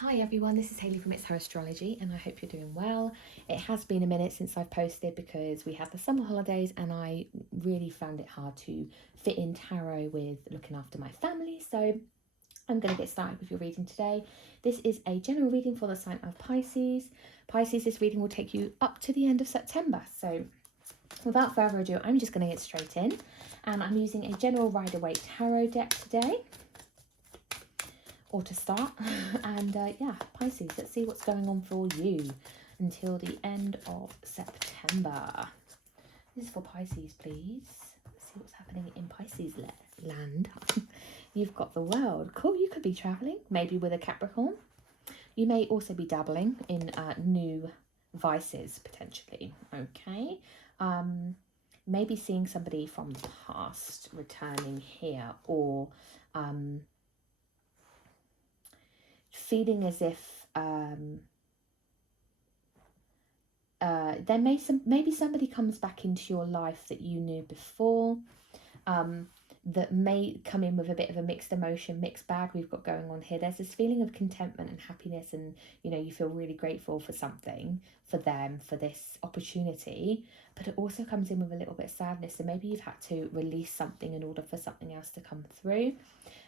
Hi everyone, this is Hayley from It's Her Astrology and I hope you're doing well. It has been a minute since I've posted because we had the summer holidays and I really found it hard to fit in tarot with looking after my family. So I'm going to get started with your reading today. This is a general reading for the sign of Pisces. Pisces, this reading will take you up to the end of September. So without further ado, I'm just going to get straight in. And I'm using a general Rider-Waite tarot deck today. Or to start, and yeah, Pisces, let's see what's going on for you until the end of September. This is for Pisces, please. Let's see what's happening in Pisces land. You've got the world. Cool, you could be traveling, maybe with a Capricorn. You may also be dabbling in new vices, potentially. Okay. Maybe seeing somebody from the past returning here, or feeling as if there maybe somebody comes back into your life that you knew before, that may come in with a bit of a mixed emotion, mixed bag we've got going on here. There's this feeling of contentment and happiness, and you know, you feel really grateful for something, for them, for this opportunity, but it also comes in with a little bit of sadness. So maybe you've had to release something in order for something else to come through.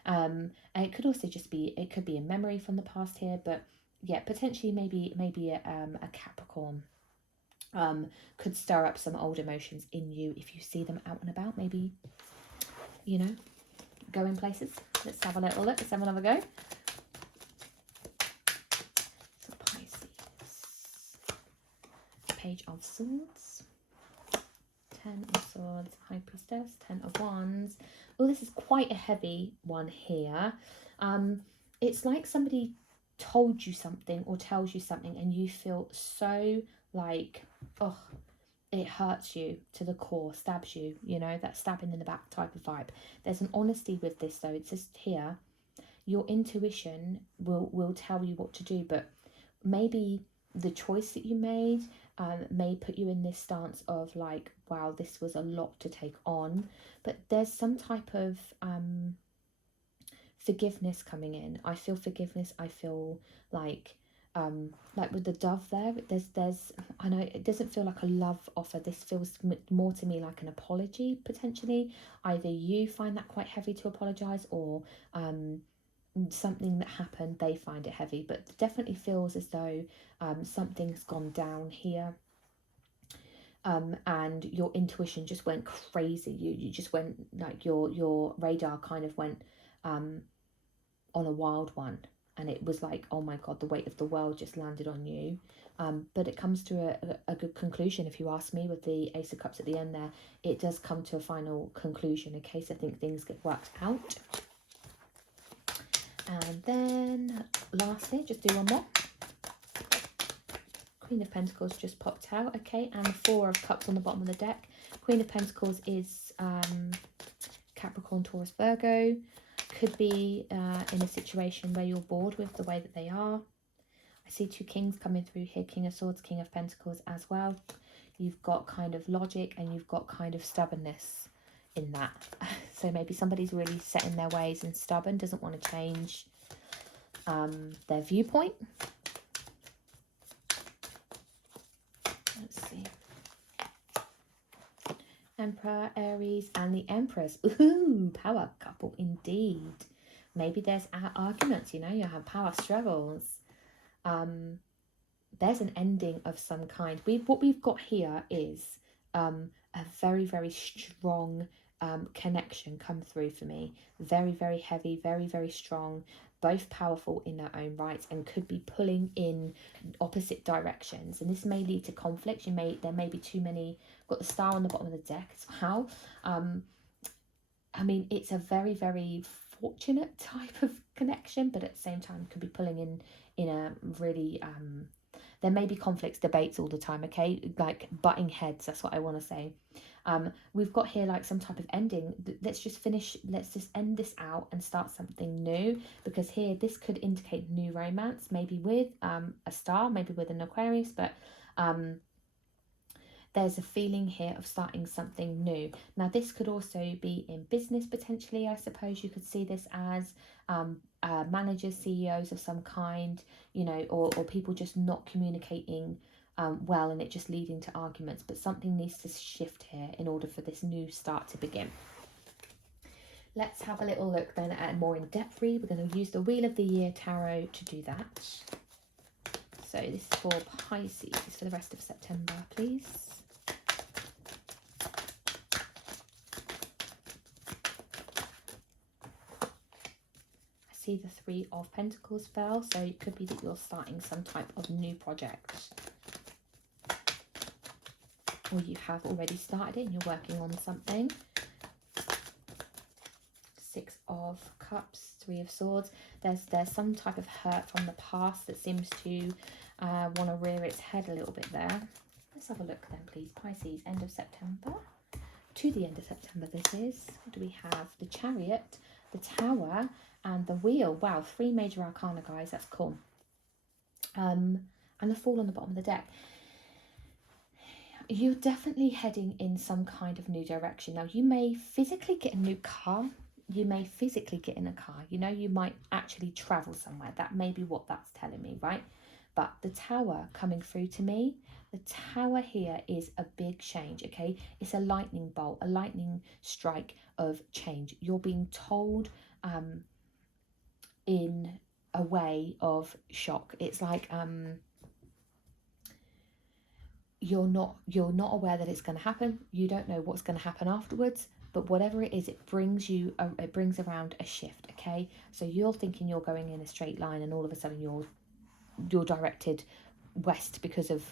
And it could also just be, it could be a memory from the past here, but yeah, potentially maybe a Capricorn could stir up some old emotions in you if you see them out and about, maybe, you know, going places. Let's have a little look. Let's have another go. So Pisces, Page of Swords, 10 of Swords, High Priestess, 10 of Wands. Oh, this is quite a heavy one here. It's like somebody told you something or tells you something and you feel so like, oh, it hurts you to the core, stabs you, you know, that stabbing in the back type of vibe. There's an honesty with this though. It's just here, your intuition will tell you what to do, but maybe the choice that you made may put you in this stance of like, wow, this was a lot to take on, but there's some type of forgiveness coming in. I feel forgiveness. I feel like with the dove there, there's I know it doesn't feel like a love offer. This feels more to me like an apology, potentially. Either you find that quite heavy to apologize, or something that happened, they find it heavy, but it definitely feels as though something's gone down here, and your intuition just went crazy. You just went like your radar kind of went on a wild one, and it was like, oh my god, the weight of the world just landed on you. But it comes to a good conclusion, if you ask me, with the Ace of Cups at the end there. It does come to a final conclusion in case I think things get worked out. And then lastly, just do one more. Queen of Pentacles just popped out, okay, and 4 of Cups on the bottom of the deck. Queen of Pentacles is Capricorn, Taurus, Virgo. Could be in a situation where you're bored with the way that they are. I see 2 kings coming through here, King of Swords, King of Pentacles as well. You've got kind of logic and you've got kind of stubbornness in that. So maybe somebody's really set in their ways and stubborn, doesn't want to change their viewpoint. Let's see. Emperor, Aries, and the Empress. Ooh, power couple indeed. Maybe there's arguments, you know, you have power struggles. There's an ending of some kind. What we've got here is a very, very strong connection come through for me. Very, very heavy, very, very strong, both powerful in their own rights, and could be pulling in opposite directions. And this may lead to conflict. There may be too many. Got the Star on the bottom of the deck as well. I mean, it's a very, very fortunate type of connection, but at the same time could be pulling in a really there may be conflicts, debates all the time, okay, like butting heads. That's what I want to say. We've got here like some type of ending. Let's just end this out and start something new, because here this could indicate new romance, maybe with a Star, maybe with an Aquarius, but there's a feeling here of starting something new. Now, this could also be in business potentially. I suppose you could see this as managers, CEOs of some kind, you know, or people just not communicating well, and it just leading to arguments. But something needs to shift here in order for this new start to begin. Let's have a little look then at a more in-depth read. We're going to use the Wheel of the Year Tarot to do that. So this is for Pisces for the rest of September, please. I see the Three of Pentacles fell, so it could be that you're starting some type of new project. Or you have already started it and you're working on something. Six of Cups, Three of Swords. There's some type of hurt from the past that seems to want to rear its head a little bit there. Let's have a look then, please. Pisces, end of September. To the end of September, this is. What do we have? The Chariot, the Tower, and the Wheel. Wow, 3 major arcana, guys. That's cool. And the Fool on the bottom of the deck. You're definitely heading in some kind of new direction. Now, you may physically get a new car. You may physically get in a car. You know, you might actually travel somewhere. That may be what that's telling me, right? But the Tower coming through to me, the Tower here is a big change, okay? It's a lightning bolt, a lightning strike of change. You're being told in a way of shock. It's like you're not aware that it's going to happen. You don't know what's going to happen afterwards, but whatever it is, it brings around a shift, okay? So you're thinking you're going in a straight line, and all of a sudden you're directed west because of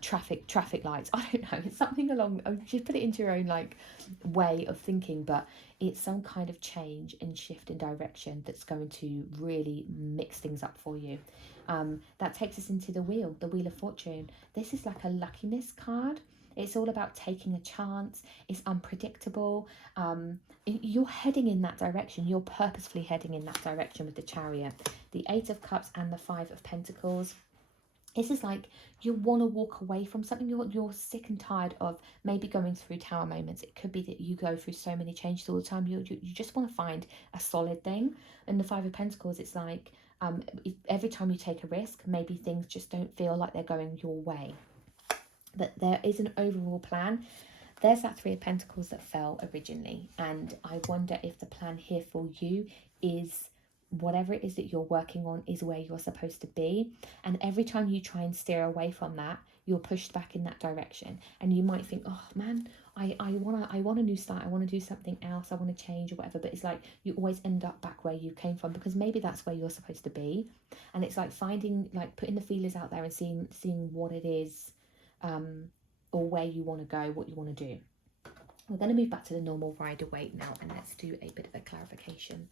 traffic lights. I don't know, it's something along, just put it into your own like way of thinking, but it's some kind of change and shift in direction that's going to really mix things up for you. That takes us into the Wheel of Fortune. This is like a luckiness card. It's all about taking a chance. It's unpredictable. You're heading in that direction. You're purposefully heading in that direction with the Chariot, the 8 of Cups, and the 5 of Pentacles. This is like you want to walk away from something. You're sick and tired of maybe going through tower moments. It could be that you go through so many changes all the time. You just want to find a solid thing. And the 5 of Pentacles, it's like every time you take a risk, maybe things just don't feel like they're going your way. But there is an overall plan. There's that 3 of Pentacles that fell originally. And I wonder if the plan here for you is whatever it is that you're working on is where you're supposed to be. And every time you try and steer away from that, you're pushed back in that direction. And you might think, oh man, I want a new start. I want to do something else. I want to change or whatever. But it's like you always end up back where you came from, because maybe that's where you're supposed to be. And it's like putting the feelers out there and seeing what it is, or where you want to go, what you want to do. We're going to move back to the normal Rider-Waite now, and let's do a bit of a clarification.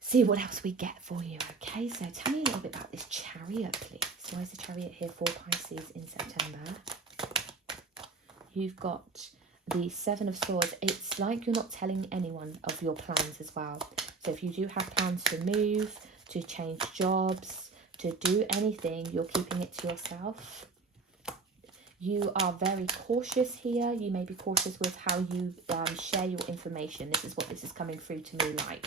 See what else we get for you, okay? So tell me a little bit about this Chariot, please. Why is the Chariot here for Pisces in September? You've got the 7 of Swords. It's like you're not telling anyone of your plans as well. So if you do have plans to move, to change jobs, to do anything, you're keeping it to yourself. You are very cautious here. You may be cautious with how you share your information. This is what this is coming through to me like.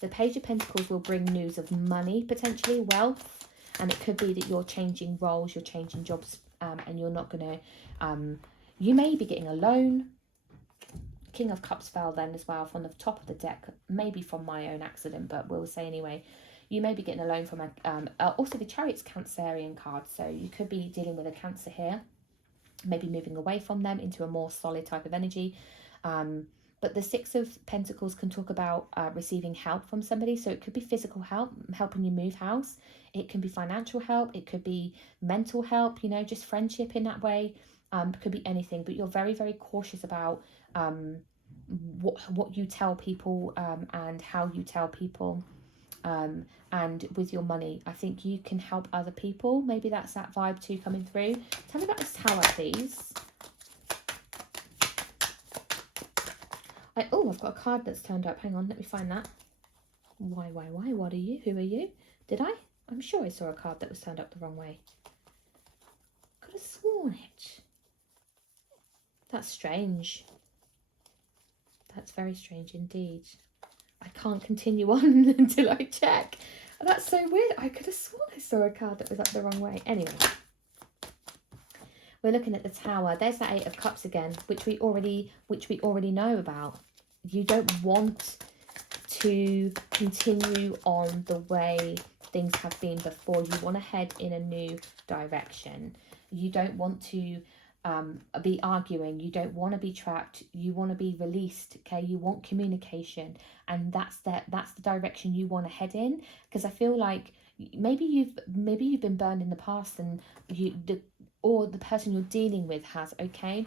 The Page of Pentacles will bring news of money, potentially wealth, and it could be that you're changing roles, you're changing jobs, and you're not going to, you may be getting a loan. King of Cups fell then as well from the top of the deck, maybe from my own accident, but we'll say anyway. You may be getting a loan from also the Chariot's Cancerian card, so you could be dealing with a Cancer here, maybe moving away from them into a more solid type of energy. But the 6 of Pentacles can talk about receiving help from somebody. So it could be physical help, helping you move house. It can be financial help. It could be mental help, you know, just friendship in that way. It could be anything. But you're very, very cautious about what you tell people and how you tell people. And with your money, I think you can help other people. Maybe that's that vibe too coming through. Tell me about this Tower, please. Oh, I've got a card that's turned up. Hang on, let me find that. Why? What are you? Who are you? Did I? I'm sure I saw a card that was turned up the wrong way. sworn it. That's strange. That's very strange indeed. I can't continue on until I check. That's so weird. I could have sworn I saw a card that was up the wrong way. Anyway, we're looking at the Tower. There's that Eight of Cups again, which we already know about. You don't want to continue on the way things have been before. You want to head in a new direction. You don't want to be arguing. You don't want to be trapped. You want to be released. Okay, you want communication, and that's the direction you want to head in. Because I feel like maybe you've been burned in the past, and or the person you're dealing with has. Okay,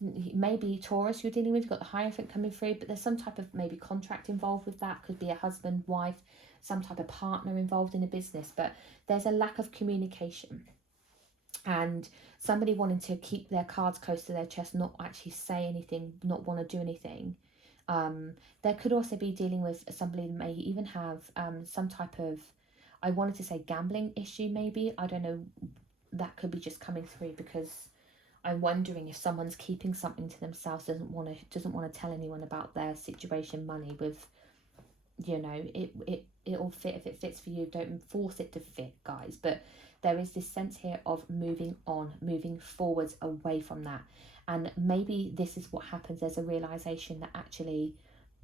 maybe Taurus you're dealing with, you've got the Hierophant coming through, but there's some type of maybe contract involved with that. Could be a husband, wife, some type of partner involved in a business, but there's a lack of communication. And somebody wanting to keep their cards close to their chest, not actually say anything, not want to do anything. There could also be dealing with somebody that may even have some type of, I wanted to say gambling issue maybe. I don't know, that could be just coming through, because I'm wondering if someone's keeping something to themselves, doesn't want to tell anyone about their situation, money with, you know, it'll fit if it fits for you. Don't force it to fit, guys. But there is this sense here of moving on, moving forwards away from that. And maybe this is what happens. There's a realization that actually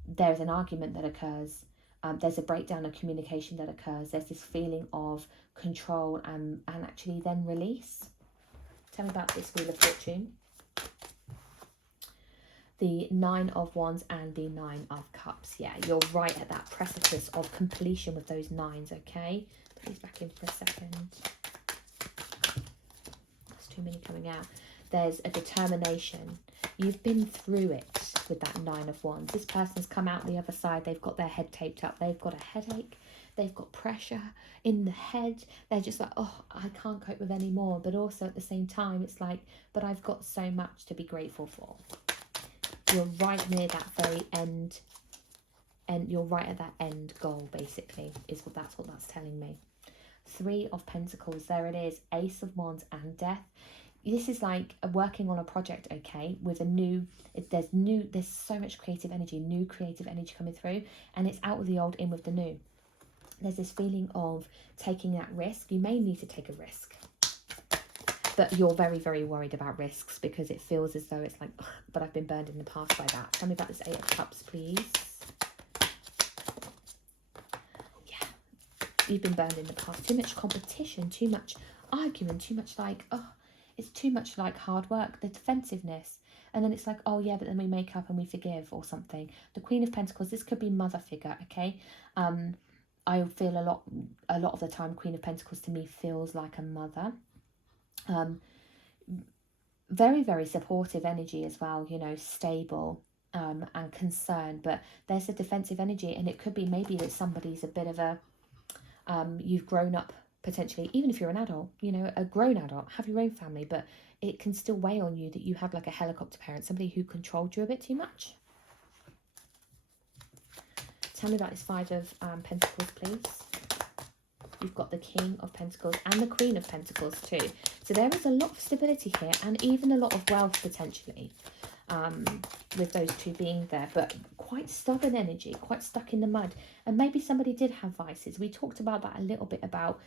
there's an argument that occurs. There's a breakdown of communication that occurs. There's this feeling of control and actually then release. Tell me about this Wheel of Fortune. The Nine of Wands and the Nine of Cups. Yeah, you're right at that precipice of completion with those nines, okay? Put these back in for a second. There's too many coming out. There's a determination. You've been through it with that Nine of Wands. This person's come out the other side. They've got their head taped up. They've got a headache. They've got pressure in the head. They're just like, oh, I can't cope with any more. But also at the same time, it's like, but I've got so much to be grateful for. You're right near that very end, and you're right at that end goal, basically, is what that's telling me. Three of Pentacles, there it is. Ace of Wands and Death. This is like working on a project, okay, with there's so much creative energy, new creative energy coming through, and it's out with the old, in with the new. There's this feeling of taking that risk. You may need to take a risk, but you're very, very worried about risks, because it feels as though it's like, ugh, but I've been burned in the past by that. Tell me about this Eight of Cups, please. Yeah, you've been burned in the past. Too much competition, too much argument, too much like, oh, it's too much like hard work, the defensiveness. And then it's like, oh yeah, but then we make up and we forgive or something. The Queen of Pentacles, this could be mother figure, okay? I feel a lot of the time, Queen of Pentacles to me feels like a mother. Very, very supportive energy as well, you know, stable and concerned, but there's a defensive energy, and it could be maybe that somebody's a bit of a, you've grown up potentially, even if you're an adult, you know, a grown adult, have your own family, but it can still weigh on you that you have like a helicopter parent, somebody who controlled you a bit too much. Tell me about this Five of Pentacles, please. You've got the King of Pentacles and the Queen of Pentacles too. So there is a lot of stability here, and even a lot of wealth potentially, with those two being there. But quite stubborn energy, quite stuck in the mud. And maybe somebody did have vices. We talked about that a little bit about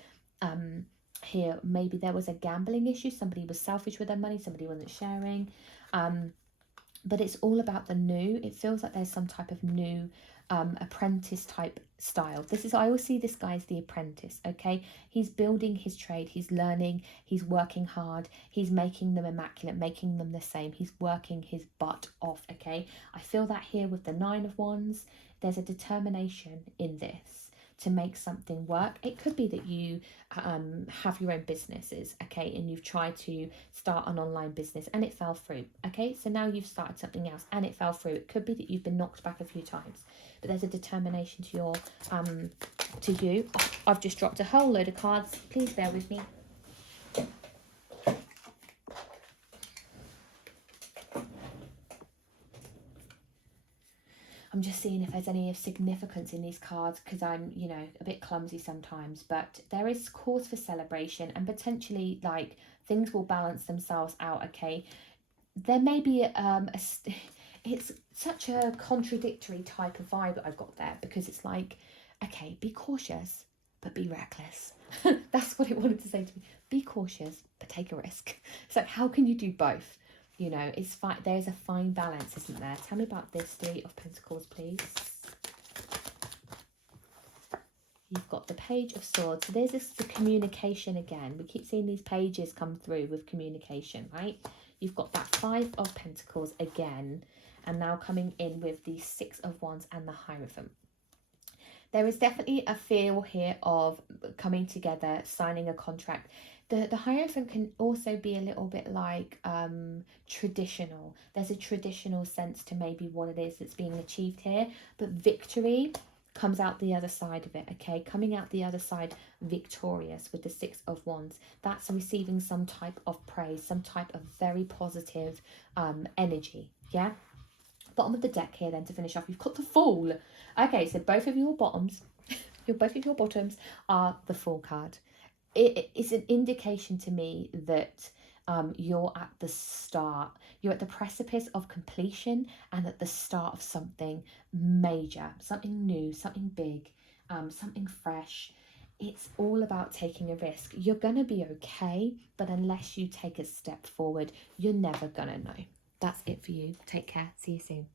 here. Maybe there was a gambling issue. Somebody was selfish with their money. Somebody wasn't sharing. But it's all about the new. It feels like there's some type of new apprentice type style. This is, I always see this guy as the apprentice, okay? He's building his trade, he's learning, he's working hard, he's making them immaculate, making them the same. He's working his butt off, okay? I feel that here with the Nine of Wands. There's a determination in this to make something work. It could be that you have your own businesses, okay, and you've tried to start an online business and it fell through, okay? So now you've started something else and it fell through. It could be that you've been knocked back a few times, but there's a determination to your to you. Oh, I've just dropped a whole load of cards. Please bear with me. I'm I'm just seeing if there's any of significance in these cards, because I'm, you know, a bit clumsy sometimes, but there is cause for celebration, and potentially like things will balance themselves out. Okay, there may be it's such a contradictory type of vibe that I've got there, because it's like, okay, be cautious but be reckless. That's what it wanted to say to me. Be cautious but take a risk. It's like, how can you do both? You know, it's fine. There's a fine balance, isn't there? Tell me about this Three of Pentacles, please. You've got the Page of Swords. So there's the communication again. We keep seeing these pages come through with communication, right? You've got that Five of Pentacles again, and now coming in with the Six of Wands and the Hierophant. There is definitely a feel here of coming together, signing a contract. The Hierophant can also be a little bit like traditional. There's a traditional sense to maybe what it is that's being achieved here, but victory comes out the other side of it, okay? Coming out the other side victorious with the Six of Wands. That's receiving some type of praise, some type of very positive energy, yeah? Bottom of the deck here then to finish off, you've got the Fool. Okay, so both of your bottoms, both of your bottoms are the Fool card. It's an indication to me that you're at the start. You're at the precipice of completion and at the start of something major, something new, something big, something fresh. It's all about taking a risk. You're going to be okay, but unless you take a step forward, you're never going to know. That's it for you. Take care. See you soon.